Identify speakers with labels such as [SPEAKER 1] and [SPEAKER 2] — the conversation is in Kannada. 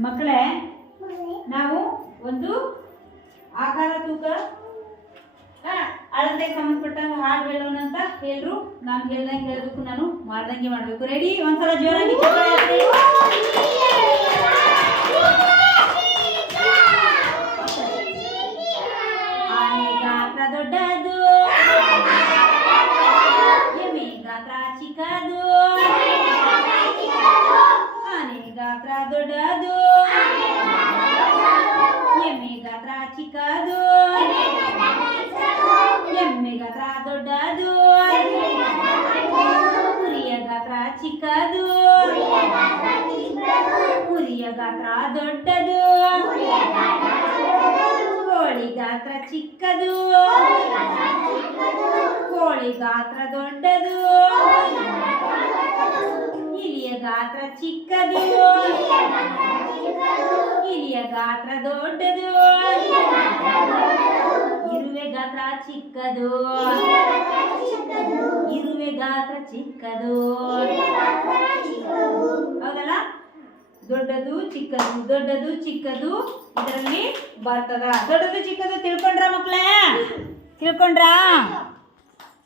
[SPEAKER 1] ಮಕ್ಕಳೇ ನಾವು ಒಂದು ಆಕಾರ ತೂಕ ಅಳತೆ ಅಳತೆಗೆ ಸಂಬಂಧಪಟ್ಟಂಗೆ ಹಾಡು ಹೇಳೋಣ ಅಂತ ಹೇಳ್ರು ನಾನು ಹೇಳ್ದಂಗೆ ಹೇಳಬೇಕು ನಾನು ಮಾಡ್ದಂಗೆ ಮಾಡಬೇಕು ರೆಡಿ ಒಂದ್ಸಲ ಜೋರಾಗಿ. ಆನೆ ಗಾತ್ರ ದೊಡ್ಡದು ದೊಡ್ಡದು ಎಮ್ಮೆ ಗಾತ್ರ ಚಿಕ್ಕದು ಎಮ್ಮೆ ಗಾತ್ರ ದೊಡ್ಡದು ಕುರಿಯ ಗಾತ್ರ ಚಿಕ್ಕದು ಕುರಿಯ ಗಾತ್ರ ದೊಡ್ಡದು ಕೋಳಿ ಗಾತ್ರ ಚಿಕ್ಕದು ಕೋಳಿ ಗಾತ್ರ ದೊಡ್ಡದು ಇಲಿಯ ಗಾತ್ರ ಚಿಕ್ಕದು. ಇಲಿಯ ಗಾತ್ರ ದೊಡ್ಡದು. ಇರುವೆ ಗಾತ್ರ ಚಿಕ್ಕದು. ಇರುವೆ ಗಾತ್ರ ಚಿಕ್ಕದು. ಹೌದಲ್ಲ? ದೊಡ್ಡದು, ಚಿಕ್ಕದು ದೊಡ್ಡದು, ಚಿಕ್ಕದು ಇದರಲ್ಲಿ ಬರ್ತದ. ದೊಡ್ಡದು, ಚಿಕ್ಕದು ತಿಳ್ಕೊಂಡ್ರ ಮಕ್ಕಳೇ ತಿಳ್ಕೊಂಡ್ರಾ?